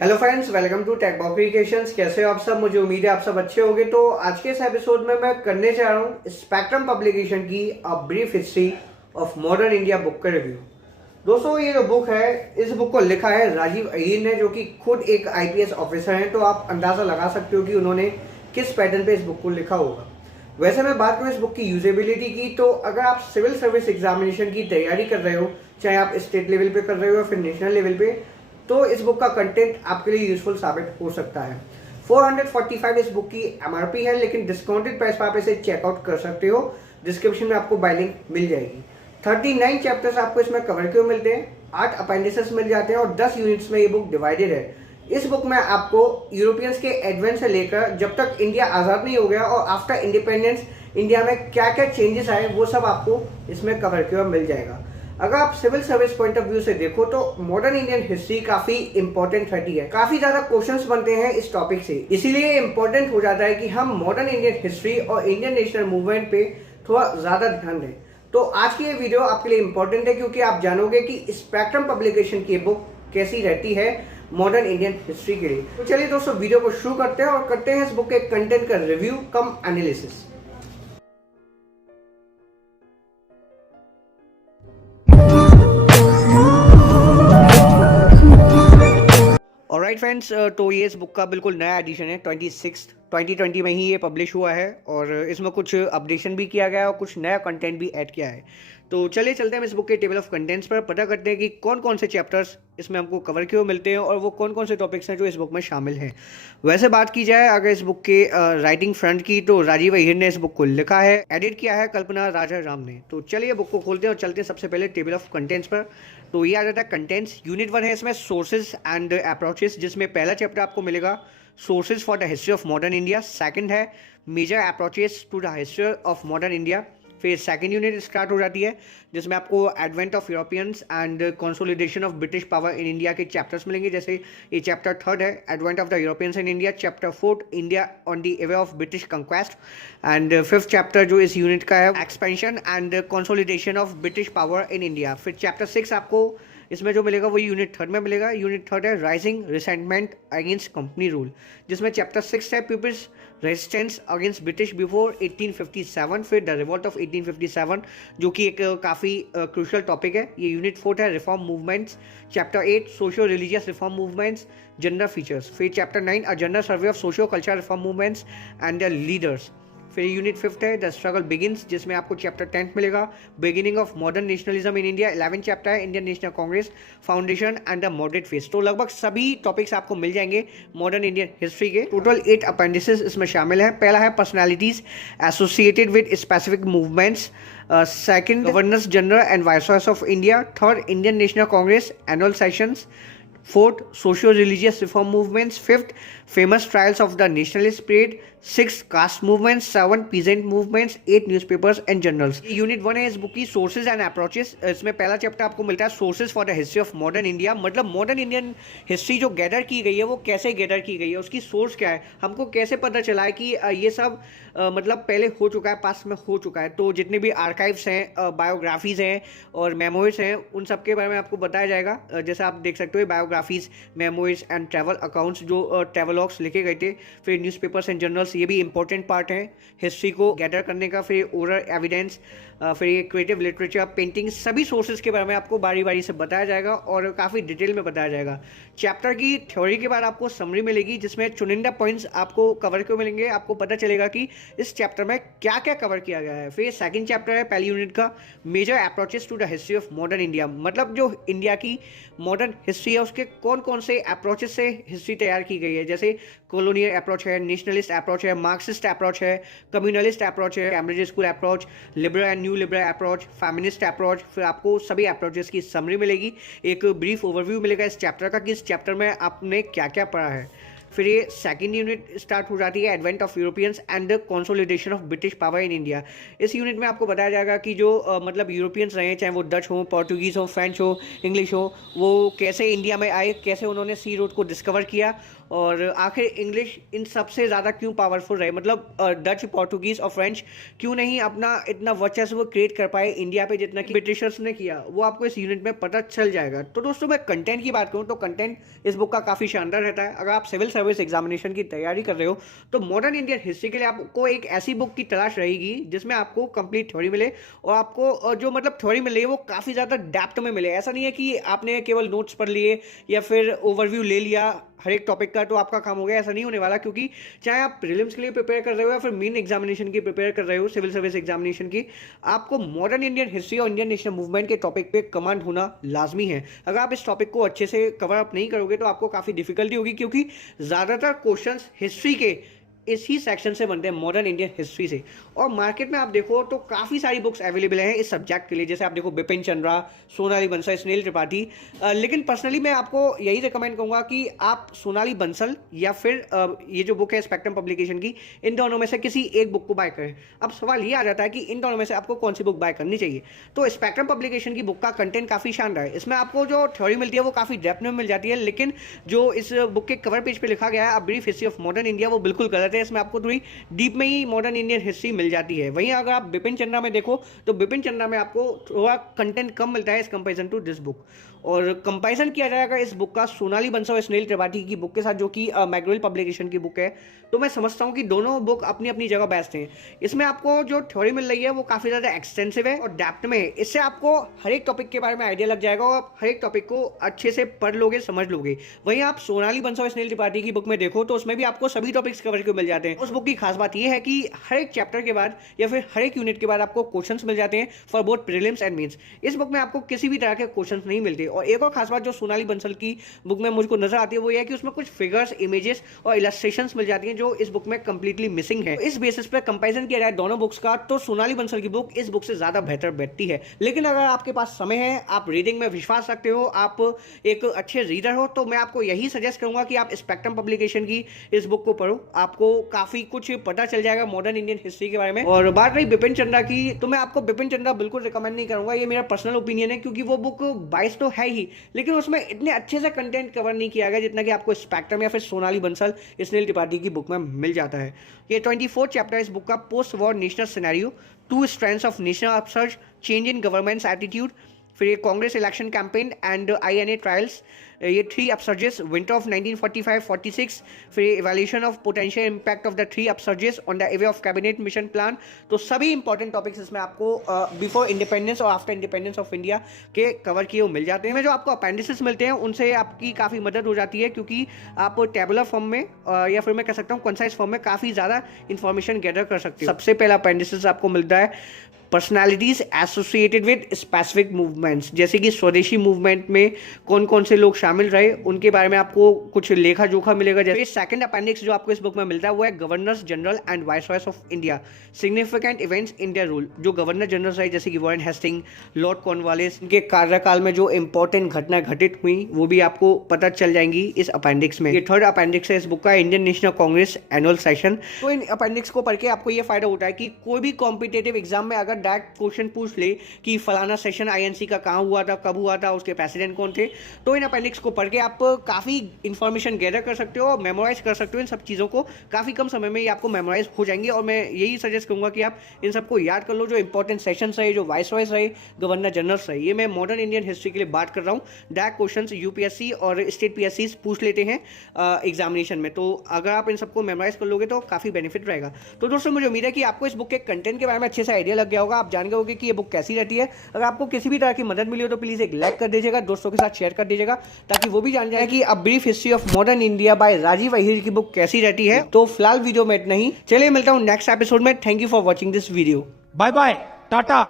Hello friends, welcome to Tech Creations. कैसे हो आप सब? मुझे उम्मीद है आप सब अच्छे होंगे। तो आज के इस एपिसोड में मैं करने जा रहा हूँ स्पेक्ट्रम पब्लिकेशन की अ brief history of modern India book का रिव्यू। दोस्तों, ये जो बुक है, इस बुक को लिखा है राजीव अय्यर ने, जो कि खुद एक आईपीएस ऑफिसर हैं। तो आप अंदाजा लगा सकते हो कि उन्होंने किस पैटर्न पे इस बुक को लिखा होगा। वैसे मैं बात करूँ इस बुक की यूजेबिलिटी की, तो अगर आप सिविल सर्विस एग्जामिनेशन की तैयारी कर रहे हो, चाहे आप स्टेट लेवल पे कर रहे हो या फिर नेशनल लेवल पे, तो इस बुक का कंटेंट आपके लिए यूजफुल साबित हो सकता है। 445 इस बुक की एमआरपी है, लेकिन डिस्काउंटेड प्राइस पर आप इसे चेकआउट कर सकते हो। डिस्क्रिप्शन में आपको बाय लिंक मिल जाएगी। 39 चैप्टर्स आपको इसमें कवर क्यों मिलते हैं, 8 अपेंडिसेस मिल जाते हैं और 10 यूनिट्स में ये बुक डिवाइडेड है। इस बुक में आपको यूरोपियंस के एडवेंट से लेकर जब तक इंडिया आज़ाद नहीं हो गया और आफ्टर इंडिपेंडेंस इंडिया में क्या क्या चेंजेस आए, वो सब आपको इसमें कवर किया मिल जाएगा। अगर आप civil service point of view से देखो तो मॉडर्न इंडियन हिस्ट्री काफी इंपॉर्टेंट रहती है। काफी ज्यादा क्वेश्चंस बनते हैं इस टॉपिक से, इसीलिए इंपॉर्टेंट हो जाता है कि हम मॉडर्न इंडियन हिस्ट्री और इंडियन नेशनल मूवमेंट पे थोड़ा ज्यादा ध्यान दें। तो आज की ये वीडियो आपके लिए इंपॉर्टेंट है, क्योंकि आप जानोगे कि स्पेक्ट्रम पब्लिकेशन की बुक कैसी रहती है मॉडर्न इंडियन हिस्ट्री के लिए। तो चलिए दोस्तों, वीडियो को शुरू करते हैं और करते हैं इस बुक के कंटेंट का रिव्यू कम एनालिसिस। ऑलराइट फ्रेंड्स, तो ये इस बुक का बिल्कुल नया एडिशन है। 2020 में ही ये पब्लिश हुआ है और इसमें कुछ अपडेशन भी किया गया है और कुछ नया कंटेंट भी ऐड किया है। तो चलिए चलते हैं इस बुक के टेबल ऑफ कंटेंट्स पर, पता करते हैं कि कौन कौन से चैप्टर्स इसमें हमको कवर क्यों मिलते हैं और वो कौन कौन से टॉपिक्स हैं जो इस बुक में शामिल हैं। वैसे बात की जाए अगर इस बुक के राइटिंग फ्रंट की, तो राजीव अय्यर ने इस बुक को लिखा है, एडिट किया है कल्पना राजा राम ने। तो चलिए बुक को खोलते हैं और चलते हैं सबसे पहले टेबल ऑफ कंटेंट्स पर। तो ये आ जाता है कंटेंट्स। यूनिट 1 है इसमें सोर्सेज एंड अप्रोचेस, जिसमें पहला चैप्टर आपको मिलेगा sources for the history of modern India. Second है major approaches to the history of modern India. फिर सेकंड यूनिट स्टार्ट हो जाती है, जिसमें आपको advent of Europeans and consolidation of British power in India के चैप्टर्स मिलेंगे। जैसे ये चैप्टर 3 है, advent of the Europeans in India. Chapter 4 India on the way of British conquest. And fifth chapter जो इस यूनिट का है, expansion and consolidation of British power in India. फिर चैप्टर 6 आपको इसमें जो मिलेगा वो यूनिट 3 में मिलेगा। यूनिट 3 है rising resentment against company rule, जिसमें चैप्टर 6 है people's resistance against British before 1857। फिर द रिवॉल्ट ऑफ 1857, जो कि एक काफ़ी क्रूशल टॉपिक है। ये यूनिट 4 है reform movements. Chapter 8 socio religious reform movements, gender features. फिर chapter 9 a general survey of socio culture reform movements and the leaders. फिर यूनिट 5 है द स्ट्रगल बिगिंस, जिसमें आपको चैप्टर 10 मिलेगा beginning of modern nationalism in India. 11 chapter है Indian National Congress foundation and the moderate phase. तो लगभग सभी topics आपको मिल जाएंगे मॉडर्न इंडियन हिस्ट्री के। टोटल 8 अपेंडिसेस इसमें शामिल हैं। पहला है personalities associated with specific movements. Second governors general and viceroys of India. Third Indian National Congress annual sessions. Fourth, socio-religious reform movements. Fifth, famous trials of the nationalist period. Sixth, caste movements. 7, peasant movements. 8, newspapers and journals. Unit 1 है इस book की sources and approaches. इसमें पहला chapter आपको मिलता है sources for the history of modern India. मतलब modern Indian history जो गैदर की गई है वो कैसे गैदर की गई है, उसकी सोर्स क्या है, हमको कैसे पता चला है कि ये सब मतलब पहले हो चुका है, पास्ट में हो चुका है। तो जितने भी आर्काइव्स हैं, बायोग्राफीज हैं और मेमोरीज हैं, उन सब के बारे में आपको बताया जाएगा। जैसे आप देख सकते हो biographies, memories and travel accounts जो ट्रैवलॉग्स लिखे गए थे। फिर न्यूज़पेपर्स एंड जर्नल्स, ये भी इंपॉर्टेंट पार्ट है हिस्ट्री को गैदर करने का। फिर ओरल एविडेंस, फिर ये क्रिएटिव लिटरेचर, पेंटिंग, सभी सोर्सेज के बारे में आपको बारी बारी से बताया जाएगा और काफ़ी डिटेल में बताया जाएगा। चैप्टर की थ्योरी के बाद आपको समरी मिलेगी, जिसमें चुनिंदा पॉइंट्स आपको कवर क्यों मिलेंगे, आपको पता चलेगा कि इस चैप्टर में क्या क्या कवर किया गया है। फिर सेकंड चैप्टर है पहली यूनिट का major approaches to the history of modern India. मतलब जो इंडिया की मॉडर्न हिस्ट्री है उसके कौन कौन से अप्रोचेस से हिस्ट्री तैयार की गई है। जैसे कॉलोनियल अप्रोच है, नेशनलिस्ट अप्रोच है, मार्क्सिस्ट अप्रोच है, कम्युनलिस्ट अप्रोच है, Cambridge school approach, liberal and new liberal approach, feminist approach. फिर आपको सभी अप्रोचेस की समरी मिलेगी, एक ब्रीफ ओवरव्यू मिलेगा इस चैप्टर का कि इस चैप्टर में आपने क्या क्या पढ़ा है। फिर ये सेकंड यूनिट स्टार्ट हो जाती है, advent of Europeans and the consolidation of British power in India. इस यूनिट में आपको बताया जाएगा कि जो मतलब यूरोपियंस रहे, चाहे वो डच हो, पोर्टुगीज़ हो, फ्रेंच हो, इंग्लिश हो, वो कैसे इंडिया में आए, कैसे उन्होंने सी रोड को डिस्कवर किया, और आखिर इंग्लिश इन सबसे ज़्यादा क्यों पावरफुल रहे, मतलब डच, पोर्टुगीज़ और फ्रेंच क्यों नहीं अपना इतना वर्चस्व क्रिएट कर पाए इंडिया पे जितना कि ब्रिटिशर्स ने किया, वो आपको इस यूनिट में पता चल जाएगा। तो दोस्तों मैं कंटेंट की बात करूँ तो कंटेंट इस बुक का काफ़ी शानदार रहता है। अगर आप सिविल सर्विस एग्जामिनेशन की तैयारी कर रहे हो तो मॉडर्न इंडियन हिस्ट्री के लिए आपको एक ऐसी बुक की तलाश रहेगी जिसमें आपको कंप्लीट थ्योरी मिले, और आपको जो मतलब थ्योरी मिले वो काफ़ी ज़्यादा डेप्थ में मिले। ऐसा नहीं है कि आपने केवल नोट्स पढ़ लिए या फिर ओवरव्यू ले लिया हर एक टॉपिक का तो आपका काम हो गया, ऐसा नहीं होने वाला। क्योंकि चाहे आप प्रीलिम्स के लिए प्रिपेयर कर रहे हो या फिर मेन एग्जामिनेशन की प्रिपेयर कर रहे हो, सिविल सर्विस एग्जामिनेशन की, आपको मॉडर्न इंडियन हिस्ट्री और इंडियन नेशनल मूवमेंट के टॉपिक पे कमांड होना लाजमी है। अगर आप इस टॉपिक को अच्छे से कवर अप नहीं करोगे तो आपको काफ़ी डिफिकल्टी होगी, क्योंकि ज़्यादातर क्वेश्चंस हिस्ट्री के इसी सेक्शन से बनते हैं, मॉडर्न इंडियन हिस्ट्री से। और मार्केट में आप देखो तो काफ़ी सारी बुक्स अवेलेबल हैं इस सब्जेक्ट के लिए, जैसे आप देखो बिपिन चंद्रा, सोनाली बंसल, स्नेल त्रिपाठी। लेकिन पर्सनली मैं आपको यही रिकमेंड करूँगा कि आप सोनाली बंसल या फिर ये जो बुक है स्पेक्ट्रम पब्लिकेशन की, इन दोनों में से किसी एक बुक को बाय करें। अब सवाल ये आ जाता है कि इन दोनों में से आपको कौन सी बुक बाय करनी चाहिए। तो स्पेक्ट्रम पब्लिकेशन की बुक का कंटेंट काफ़ी शानदार है, इसमें आपको जो थ्योरी मिलती है वो काफ़ी डेप्थ में मिल जाती है, लेकिन जो इस बुक के कवर पेज पर लिखा गया है अ brief history of modern India, वो बिल्कुल गलत है। इसमें आपको थोड़ी डीप में ही मॉडर्न इंडियन हिस्ट्री मिल जाती है। वहीं अगर आप बिपिन चंद्रा में देखो तो बिपिन चंद्रा में आपको थोड़ा कंटेंट कम मिलता है इस कंपैरिजन टू दिस बुक। और कंपैरिजन किया जाएगा इस बुक का सोनाली बंसल और स्नेल त्रिपाठी की बुक के साथ, जो कि मैकग्रेल पब्लिकेशन की बुक है, तो मैं समझता हूँ कि दोनों बुक अपनी अपनी जगह बेस्ट हैं। इसमें आपको जो थ्योरी मिल रही है वो काफ़ी ज़्यादा एक्सटेंसिव है और डेप्थ में है। इससे आपको हर एक टॉपिक के बारे में आइडिया लग जाएगा और आप हर एक टॉपिक को अच्छे से पढ़ लोगे, समझ लोगे। वहीं आप सोनाली बंसल और स्नेल त्रिपाठी की बुक में देखो तो उसमें भी आपको सभी टॉपिक्स कवर के मिल जाते हैं। उस बुक की खास बात यह है कि हर एक चैप्टर के बाद या फिर हर एक यूनिट के बाद आपको क्वेश्चंस मिल जाते हैं for both prelims and mains. इस बुक में आपको किसी भी तरह के क्वेश्चंस नहीं मिलते। और एक और खास बात जो सोनाली बंसल की बुक में मुझको नजर आती है वो ये है कि उसमें कुछ फिगर्स, इमेजेस और इलस्ट्रेशंस मिल जाती हैं जो इस बुक में कंप्लीटली मिसिंग है। इस बेसिस पे कंपैरिजन किया जाए दोनों बुक्स का तो सोनाली बंसल की बुक इस बुक से ज्यादा बेहतर बैठती है। लेकिन अगर आपके पास समय है, आप रीडिंग में विश्वास रखते हो, आप एक अच्छे रीडर हो, तो मैं आपको यही सजेस्ट करूंगा कि आप स्पेक्ट्रम पब्लिकेशन की इस बुक को पढ़ो। आपको काफी कुछ पता चल जाएगा मॉडर्न इंडियन हिस्ट्री के बारे में। और बात रही बिपिन चंद्रा की, तो मैं आपको बिपिन चंद्रा बिल्कुल रिकमेंड नहीं करूंगा, ये मेरा पर्सनल ओपिनियन है, क्योंकि वो बुक 22 तो है ही, लेकिन उसमें इतने अच्छे से कंटेंट कवर नहीं किया गया जितना कि आपको स्पेक्ट्रम या फिर सोनाली बंसल, स्नेल त्रिपाठी की बुक में मिल जाता है। ये 24 चैप्टर इस बुक का post war national scenario, 2 strands of national upsurge, change in governments attitude, फिर ये Congress election campaign and INA trials, ये 3 अपसर्जेस, विंटर ऑफ 1945-46, फिर evaluation of potential impact of the 3 upsurges on the way of cabinet mission plan. तो सभी important topics इसमें आपको before independence और after independence of India के कवर किए हुए मिल जाते हैं। जो आपको अपेंडिसेस मिलते हैं उनसे आपकी काफ़ी मदद हो जाती है, क्योंकि आप टेबुलर फॉर्म में या फिर मैं कह सकता हूँ कंसाइज फॉर्म में काफ़ी ज़्यादा इंफॉर्मेशन गैदर कर सकते हो। सबसे पहला अपेंडिसेस आपको मिलता है personalities associated with specific movements, जैसे कि स्वदेशी मूवमेंट में कौन कौन से लोग शामिल रहे उनके बारे में आपको कुछ लेखा जोखा मिलेगा। जैसे सेकंड अपेंडिक्स जो आपको इस बुक में मिलता है वो है governors general and viceroys of India, significant events in their rule. जो गवर्नर जनरल रहे जैसे कि वॉरेन हेस्टिंग, लॉर्ड कॉर्नवालिस, इनके कार्यकाल में जो इंपॉर्टेंट घटना घटित हुई वो भी आपको पता चल जाएंगी इस अपेंडिक्स में। ये थर्ड अपेंडिक्स है इस बुक का, Indian National Congress annual session. तो इन अपेंडिक्स को पढ़ के आपको ये फायदा होता है कि कोई भी कॉम्पिटेटिव एग्जाम में अगर डायरेक्ट क्वेश्चन पूछ ले कि फलाना सेशन INC का कहाँ हुआ था, कब हुआ था, उसके प्रेसिडेंट कौन थे, तो इन अपेंडिक्स को पढ़ के आप काफ़ी इंफॉर्मेशन गैदर कर सकते हो, मेमोराइज कर सकते हो। इन सब चीज़ों को काफ़ी कम समय में ही आपको मेमोराइज हो जाएंगे। और मैं यही सजेस्ट करूँगा कि आप इन सबको याद कर लो, जो इंपॉर्टेंट सेशन रहे, जो वाइसरॉयस रहे, गवर्नर जनरल रहे। ये मैं मॉडर्न इंडियन हिस्ट्री के लिए बात कर रहा हूँ। डायरेक्ट क्वेश्चन UPSC और स्टेट PSC पूछ लेते हैं एग्जामिनेशन में, तो अगर आप इन सबको मेमोराइज कर लोगे तो काफ़ी बेनिफिट रहेगा। तो दोस्तों मुझे उम्मीद है कि आपको इस बुक के कंटेंट के बारे में अच्छे से आइडिया लग गया होगा, आप जान गए होंगे कि ये बुक कैसी रहती है। अगर आपको किसी भी तरह की मदद मिली हो तो प्लीज़ एक लाइक कर दीजिएगा, दोस्तों के साथ शेयर कर दीजिएगा, ताकि वो भी जान जाए कि a brief history of modern India by Rajiv Ahir की बुक कैसी रहती है। तो फिलहाल वीडियो में इतना ही, चलिए मिलता हूँ नेक्स्ट एपिसोड में। Thank you for watching this video. Bye bye, Tata.